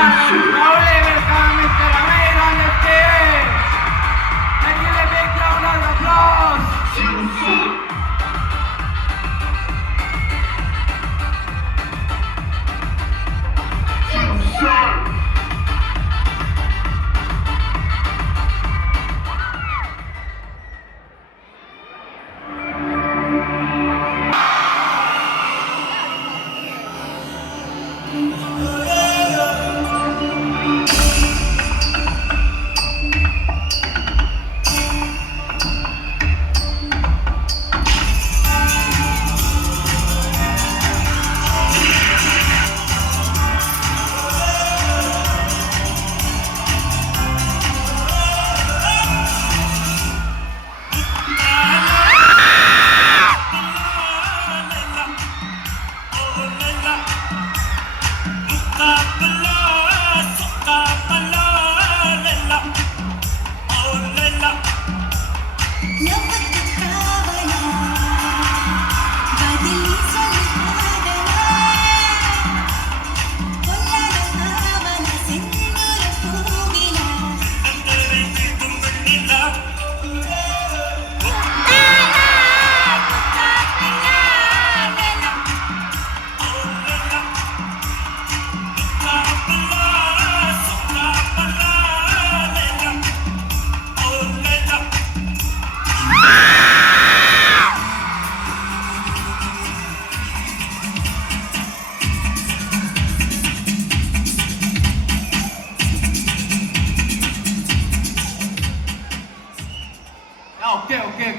proudly welcome Mr. Amir on the stage. Let's give a big round of applause.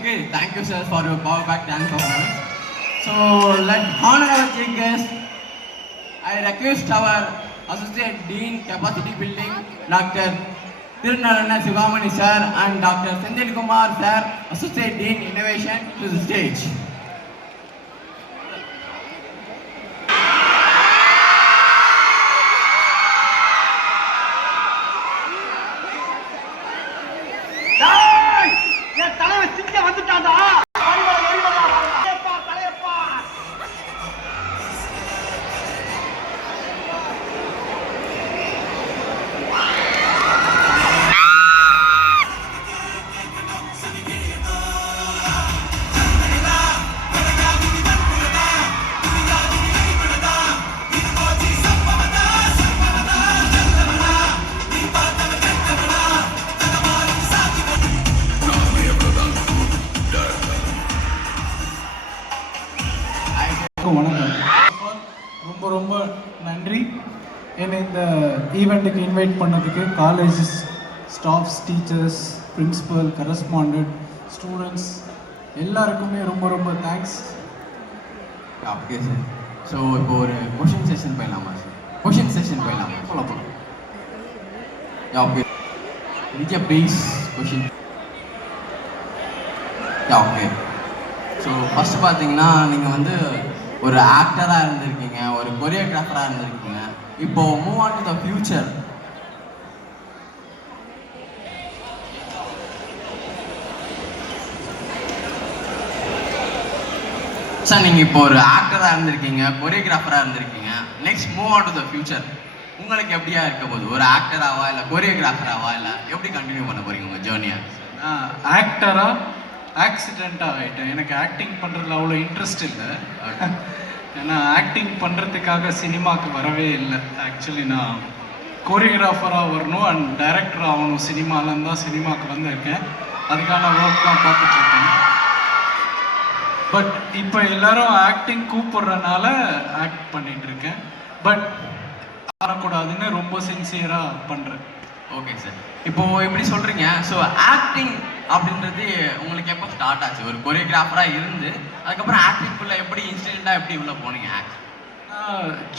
Okay. Thank you, sir, for your power back dance performance. So, let's honor our chief guest. I request our Associate Dean Capacity Building, Dr. Tirunarana Sivamani sir, and Dr. Sendil Kumar sir, Associate Dean Innovation, to the stage. வணக்கம். ரொம்ப நன்றி என்னை இந்த ஈவெண்ட்டுக்கு invite பண்ணதுக்கு. Colleges staffs, teachers, principal, correspondent, students எல்லாருக்குமே ரொம்ப thanks. Okay sir. So இப்போ ஒரு கொஷின் செஷன் போயிடலாமா சார்? கொஷின் செஷன் போயிடலாமா? போகலாம். Okay, Vijay please question. Okay. So first பார்த்தீங்கன்னா நீங்கள் வந்து ஒரு ஆக்டராக இருந்திருக்கீங்க, ஒரு கொரியோகிராஃபராக இருந்திருக்கீங்க. இப்போ move on to the future. Sir, நீங்கள் இப்போ ஒரு ஆக்டராக இருந்திருக்கீங்க, கொரியோகிராஃபராக இருந்திருக்கீங்க. Next move on to the future உங்களுக்கு எப்படியா இருக்க போகுது? ஒரு ஆக்டராவா இல்லை கொரியோகிராஃபராவா இல்லை எப்படி கண்டினியூ பண்ண போகிறீங்க உங்கள் ஜேர்னியை? ஆக்டராக ஆக்சிடெண்ட்டாக ஆகிட்டேன். எனக்கு ஆக்டிங் பண்ணுறதுல அவ்வளோ இன்ட்ரெஸ்ட் இல்லை. ஏன்னா ஆக்டிங் பண்ணுறதுக்காக சினிமாவுக்கு வரவே இல்லை. ஆக்சுவலி நான் கோரியோகிராஃபராக வரணும் அண்ட் டைரக்டர் ஆகணும் சினிமாவிலேருந்து தான் சினிமாவுக்கு வந்திருக்கேன். அதுக்கான ஒர்க் தான் பார்த்துட்ருக்கேன். பட் இப்போ எல்லாரும் ஆக்டிங் கூப்பிட்றதுனால ஆக்ட் பண்ணிகிட்ருக்கேன். பட் வரக்கூடாதுன்னு ரொம்ப சின்சியராக பண்ணுறேன். Okay sir. இப்போ இப்படி சொல்கிறீங்க. ஸோ ஆக்டிங் அப்படின்றது உங்களுக்கு எப்போ ஸ்டார்ட் ஆச்சு? ஒரு கொரியோகிராஃபராக இருந்து அதுக்கப்புறம் ஆக்டிங்குள்ளே எப்படி இன்சிடெண்ட்டாக எப்படி உள்ள போனீங்க?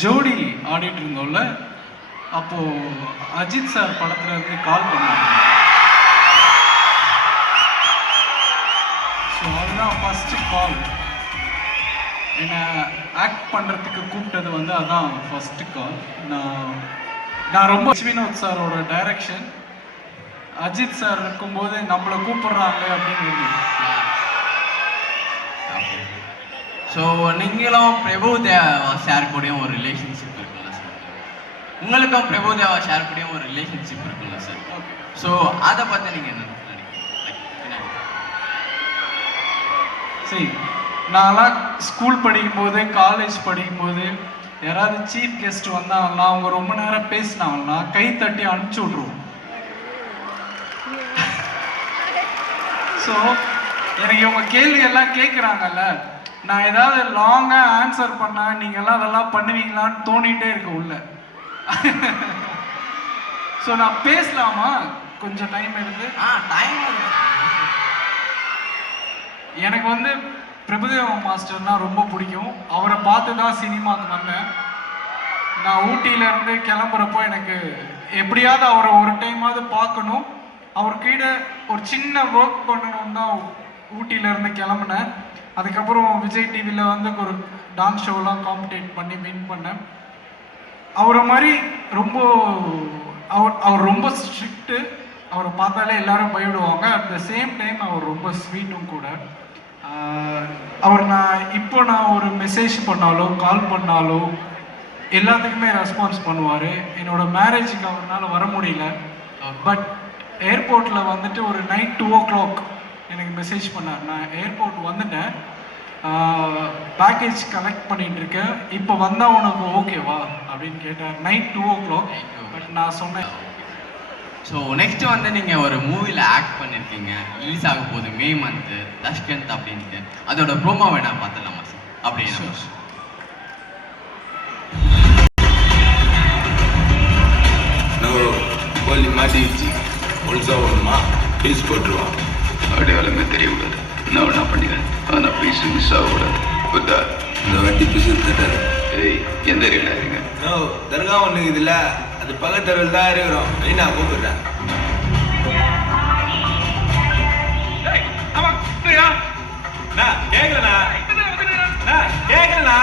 ஜோடி ஆடிட்டு இருந்தோம்ல, அப்போது அஜித் சார் படத்துல இருந்து கால் பண்ணாங்க. ஸோ அதுதான் ஃபஸ்ட்டு கால். என்னை ஆக்ட் பண்ணுறதுக்கு கூப்பிட்டது வந்து அதான் ஃபஸ்ட்டு கால். நான் ரொம்ப வினோத் சாரோட டைரக்ஷன், அஜித் சார் இருக்கும்போது நம்மளை கூப்பிடுறாங்க அப்படின்னு இருந்தது. ஸோ நீங்களும் பிரபு சார் கூடயும் ஒரு ரிலேஷன்ஷிப் இருக்குல்ல சார்? உங்களுக்கும் பிரபுதேவா ஷேர் கூடிய ஒரு ரிலேஷன்ஷிப் இருக்குல்ல சார். ஓகே. ஸோ அதை பற்றி நீங்கள் என்ன நினைக்கிறீங்க? சரி, நான்லாம் ஸ்கூல் படிக்கும்போது காலேஜ் படிக்கும்போது யாராவது சீஃப் கெஸ்ட் வந்தாங்கன்னா அவங்க ரொம்ப நேரம் பேசினாங்கன்னா கை தட்டி அனுப்பிச்சி விட்ருவோம். ஸோ எனக்கு இவங்க கேள்வி எல்லாம் கேட்குறாங்கல்ல, நான் ஏதாவது லாங்காக ஆன்சர் பண்ணால் நீங்கள்லாம் அதெல்லாம் பண்ணுவீங்களான்னு தோணிகிட்டே இருக்கு உள்ள. ஸோ நான் பேசலாமா கொஞ்சம் டைம் எடுத்து? டைம் எனக்கு வந்து பிரபுதேவா மாஸ்டர்னா ரொம்ப பிடிக்கும். அவரை பார்த்து தான் சினிமாவுக்கு வந்தேன். நான் ஊட்டியிலேருந்து கிளம்புறப்போ எனக்கு எப்படியாவது அவரை ஒரு டைமாவது பார்க்கணும், அவர்கிட்ட ஒரு சின்ன ஒர்க் பண்ணணும் தான் ஊட்டியிலேருந்து கிளம்புனேன். அதுக்கப்புறம் விஜய் டிவியில் வந்து ஒரு டான்ஸ் ஷோலாம் காம்படேட் பண்ணி வின் பண்ணேன். அவரை மாதிரி ரொம்ப அவர் ரொம்ப ஸ்ட்ரிக்ட்டு. அவரை பார்த்தாலே எல்லாரும் பயப்படுவாங்க. அட் த சேம் டைம் அவர் ரொம்ப ஸ்வீட்டும் கூட. அவர் நான் ஒரு மெசேஜ் பண்ணாலோ கால் பண்ணாலோ எல்லாத்துக்குமே ரெஸ்பான்ஸ் பண்ணுவார். என்னோட மேரேஜுக்கு அவரால் வர முடியல. பட் ஏர்போர்ட்டில் வந்துட்டு ஒரு நைட் 2 o'clock எனக்கு மெசேஜ் பண்ணார். நான் ஏர்போர்ட் வந்துட்டேன், பேக்கேஜ் கலெக்ட் பண்ணிட்டு இருக்கேன், இப்போ வந்தால் உனக்கு ஓகேவா அப்படின்னு கேட்டார். Night 2 o'clock. பட் நான் சொன்னேன். ஸோ நெக்ஸ்ட் வந்து நீங்கள் ஒரு மூவியில் ஆக்ட் பண்ணியிருக்கீங்க, ரிலீஸ் ஆக போகுது மே மந்த்து, தஷ்கந்த் அப்படின்ட்டு. அதோட ப்ரோமோ வேணா பார்த்துடலாமா சார்? அப்படியே கோலி மாட்டிடுச்சு, முழுசா ஒன்றுமா பீஸ் போட்டுருவான். அடையாளமே தெரியக்கூடாது. நான் என்ன பண்ணிக்கிறேன், ஆனால் பீஸ் மிஸ் ஆகக்கூடாது. புத்தா இந்த வட்டி பீஸ் தட்டாது. ஏய், எந்த ஏரியாவில் இருங்க? தர்கா ஒன்று இருக்குதுல்ல, அது பக்கத்தருவில் தான் இருக்கிறோம். நான் கூப்பிடுறேன். கேட்கலண்ணா கேட்கலண்ணா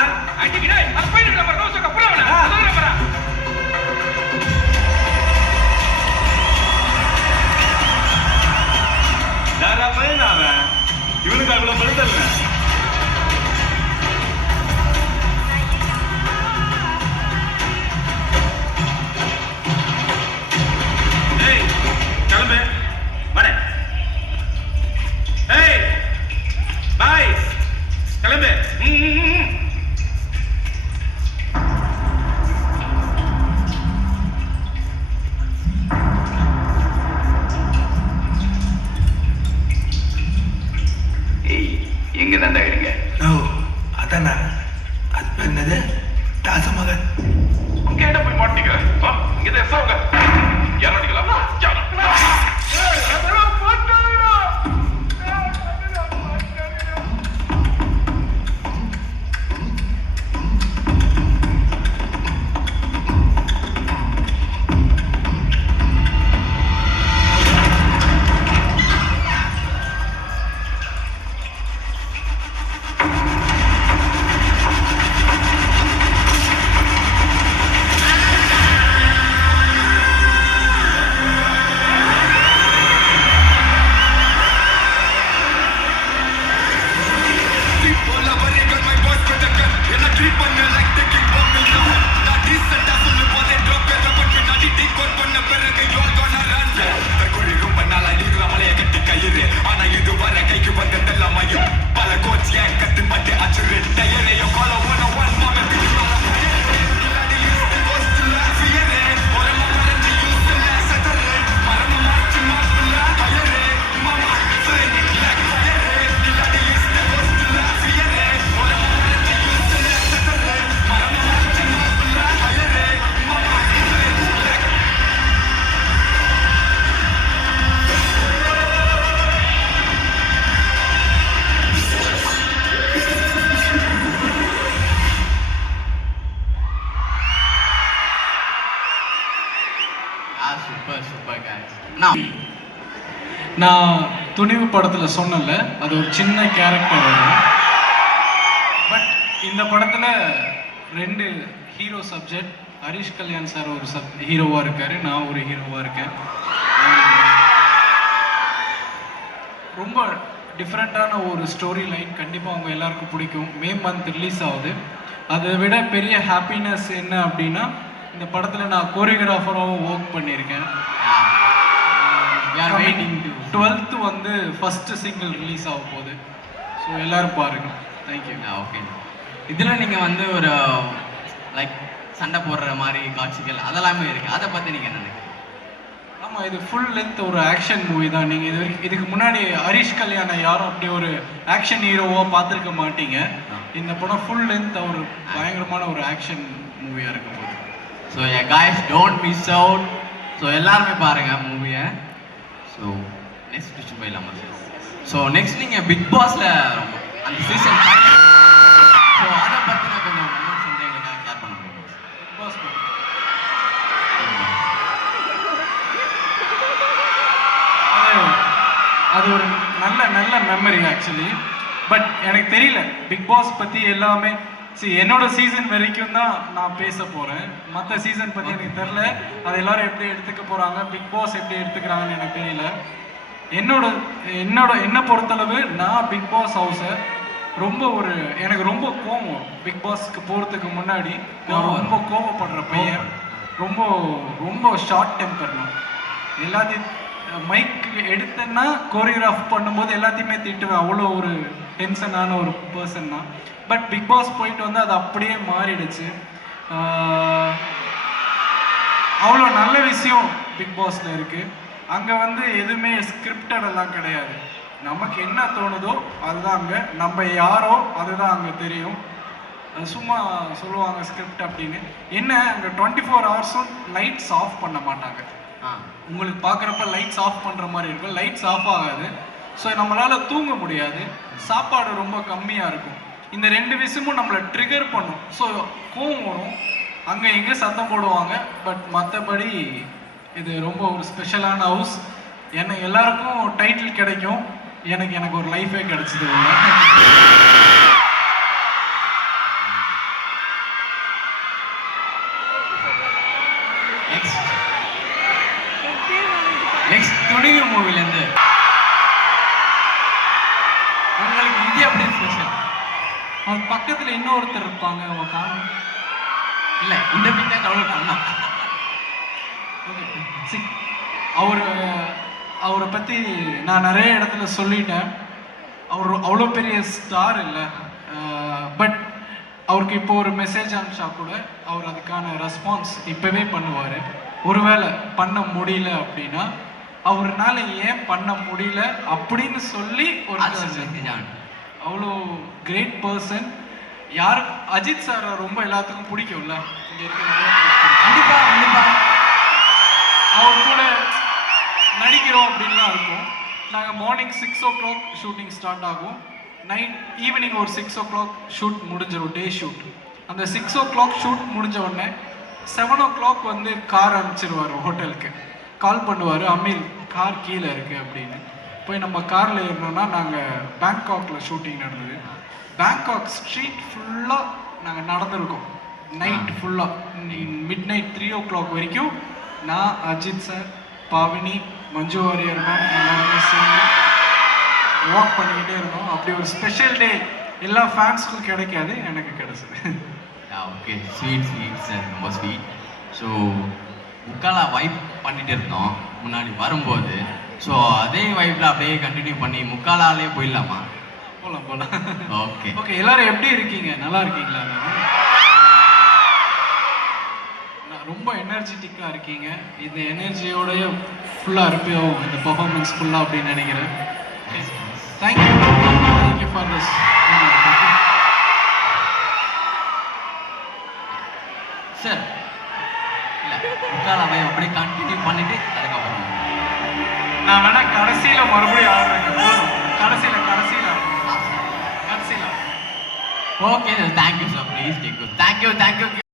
இவனுக்கு அவ்வளோ படுத்தல. கிளம்பு வட. ஏய் பாய் கிளம்பு. எங்க தாண்டா இருங்க? அதாண்ணா, அது பேர் என்னது, தாசமகன். கேட்ட போய் மாட்டீங்க. இங்க எஃப்ங்க யாரடிக்கலாம். நான் துணிவு படத்தில் சொன்னல, அது ஒரு சின்ன கேரக்டர் வரும். பட் இந்த படத்தில் 2 hero subject. Harish Kalyan sir ஒரு ஹீரோவாக இருக்கார், நான் ஒரு ஹீரோவாக இருக்கேன். ரொம்ப டிஃப்ரெண்ட்டான ஒரு ஸ்டோரி லைன். கண்டிப்பாக அவங்க எல்லாருக்கும் பிடிக்கும். மே மந்த் ரிலீஸ் ஆகுது. அதை விட பெரிய ஹாப்பினஸ் என்ன அப்படின்னா, இந்த படத்தில் நான் கோரியோகிராஃபராகவும் ஒர்க் பண்ணியிருக்கேன். We are waiting to 12th வந்து ஃபர்ஸ்ட் சிங்கிள் ரிலீஸ் ஆக போகுது. ஸோ எல்லாரும் பாருங்க. தேங்க்யூ. ஓகே. இதில் நீங்கள் வந்து ஒரு லைக் சண்டை போடுற மாதிரி காட்சிகள் அதெல்லாமே இருக்குது, அதை பற்றி நீங்கள் என்ன நினைக்கிறீங்க? ஆமாம், இது ஃபுல் லென்த் ஒரு ஆக்ஷன் மூவி தான். நீங்கள் இதுக்கு முன்னாடி ஹரிஷ் கல்யாண யாரும் அப்படி ஒரு ஆக்ஷன் ஹீரோவாக பார்த்துருக்க மாட்டீங்க. இந்த படம் ஃபுல் லென்த் ஒரு பயங்கரமான ஒரு ஆக்ஷன் மூவியாக இருக்கும் போது. So guys don't miss out. So எல்லாருமே பாருங்கள் மூவியை. ஸோ நெக்ஸ்ட் கொஸ்டின் போயிடலாமா சார்? ஸோ நெக்ஸ்ட் நீங்கள் பிக் பாஸில் அந்த சீசன் ஸோ அதை பற்றின கொஞ்சம் மூமெண்ட்ஸ் வந்து எங்களுக்காக ஷேர் பண்ண முடியும்? பிக் பாஸ் அது ஒரு நல்ல நல்ல மெமரி ஆக்சுவலி. பட் எனக்கு தெரியல பிக் பாஸ் பற்றி எல்லாமே. என்னோட சீசன் வரைக்கும் தான் நான் பேச போகிறேன். மற்ற சீசன் பற்றி எனக்கு தெரில. அது எல்லாரும் எப்படி எடுத்துக்க போகிறாங்க, பிக் பாஸ் எப்படி எடுத்துக்கிறாங்கன்னு எனக்கு தெரியல. என்னை பொறுத்தளவு நான் பிக் பாஸ் ஹவுஸை எனக்கு ரொம்ப கோவம். பிக் பாஸ்க்கு போகிறதுக்கு முன்னாடி நான் ரொம்ப கோவப்படுற பையன். ரொம்ப ரொம்ப ஷார்ட் டெம்பர். நான் எல்லாத்தையும் மைக் எடுத்தேன்னா கோரியோகிராஃப் பண்ணும்போது எல்லாத்தையுமே திட்டுவேன். அவ்வளோ ஒரு டென்ஷனான ஒரு பர்சன் தான். பட் பிக் பாஸ் போயிட்டு வந்து அது அப்படியே மாறிடுச்சு. அவ்வளோ நல்ல விஷயம் பிக் பாஸில் இருக்குது. அங்கே வந்து எதுவுமே ஸ்கிரிப்டட் எல்லாம் கிடையாது. நமக்கு என்ன தோணுதோ அதுதான் அங்கே. நம்ம யாரோ அதுதான் அங்கே தெரியும். சும்மா சொல்லுவாங்க ஸ்கிரிப்ட் அப்படின்னு. என்ன அங்கே 24 ஹவர்ஸும் லைட்ஸ் ஆஃப் பண்ண மாட்டாங்க. உங்களுக்கு பார்க்குறப்ப லைட்ஸ் ஆஃப் பண்ணுற மாதிரி இருக்கும். லைட்ஸ் ஆஃப் ஆகாது. ஸோ நம்மளால் தூங்க முடியாது. சாப்பாடு ரொம்ப கம்மியாக இருக்கும். இந்த 2 விஷயமும் நம்மளை ட்ரிகர் பண்ணும். ஸோ கோவம் வரும். அங்கே எங்கே சத்தம் போடுவாங்க. பட் மற்றபடி இது ரொம்ப ஒரு ஸ்பெஷலான ஹவுஸ். எல்லாருக்கும் டைட்டில் கிடைக்கும். எனக்கு ஒரு லைஃபே கிடைச்சிது. நெக்ஸ்ட் துணிவு மூவிலேருந்து உங்களுக்கு இது எப்படி ஸ்பெஷல்? அவன் பக்கத்தில் இன்னொருத்தர் இருப்பாங்க. அவங்க காணும் இல்லை, இந்த பிக் தான் டவுன்லோட் பண்ணலாம். அவரை பற்றி நான் நிறைய இடத்துல சொல்லிட்டேன். அவர் அவ்வளோ பெரிய ஸ்டார் இல்லை. பட் அவருக்கு இப்போ ஒரு மெசேஜ் அனுப்பிச்சா கூட அவர் அதுக்கான ரெஸ்பான்ஸ் இப்போவே பண்ணுவார். ஒருவேளை பண்ண முடியல அப்படின்னா அவர்னால ஏன் பண்ண முடியல அப்படின்னு சொல்லி ஒரு அவ்வளோ கிரேட் பர்சன். யார் அஜித் சார் ரொம்ப எல்லாத்துக்கும் பிடிக்கும்ல. இங்கே கண்டிப்பாக அவர் கூட நடிக்கிறோம் அப்படின்லாம் இருக்கும். நாங்கள் மார்னிங் 6 o'clock ஷூட்டிங் ஸ்டார்ட் ஆகும். ஈவினிங் ஒரு 6 o'clock ஷூட் முடிஞ்சிடும். டே ஷூட். அந்த 6 o'clock ஷூட் முடிஞ்ச உடனே 7 o'clock வந்து கார் அனுப்பிச்சிருவார். ஹோட்டலுக்கு கால் பண்ணுவார். அமீர் கார் கீழே இருக்குது அப்படின்னு. போய் நம்ம காரில் ஏறினோன்னா நாங்கள் பேங்காக்கில் ஷூட்டிங் நடந்தது. பேங்காக் ஸ்ட்ரீட் ஃபுல்லாக நாங்கள் நடந்திருக்கோம். நைட் ஃபுல்லாக மிட்-நைட் 3 o'clock வரைக்கும் நான், அஜித் சார், பாவினி, மஞ்சு வாரியர் மேம் எல்லாருமே சேர்ந்து வாக் பண்ணிக்கிட்டே இருந்தோம். அப்படி ஒரு ஸ்பெஷல் டே எல்லா ஃபேன்ஸ்க்கும் கிடைக்காது, எனக்கு கிடைச்சது. ஓகே, ஸ்வீட் சார், ரொம்ப ஸ்வீட். ஸோ முக்காலா வைப் பண்ணிட்டு இருந்தோம் முன்னாடி வரும்போது. ஸோ அதே வைப்பில் அப்படியே கண்டினியூ பண்ணி முக்காலாலே போயிடலாமா? போகலாம். ஓகே, எல்லாரும் எப்படி இருக்கீங்க? நல்லா இருக்கீங்களா? ரொம்ப எனர்ஜெட்டிக்காக இருக்கீங்க. இந்த எனர்ஜியோடைய ஃபுல்லாக இருப்போம் இந்த பர்ஃபார்மன்ஸ் ஃபுல்லாக அப்படின்னு நினைக்கிறேன். Thank you for this. சார் இல்லை, முக்காலாவை அப்படியே கண்டினியூ பண்ணிட்டு அதுக்கப்புறம் நான் வேணா கடைசியில் மறுபடியும் ஆடுறேன். கடைசியில் okay sir, thank you sir, please take. Thank you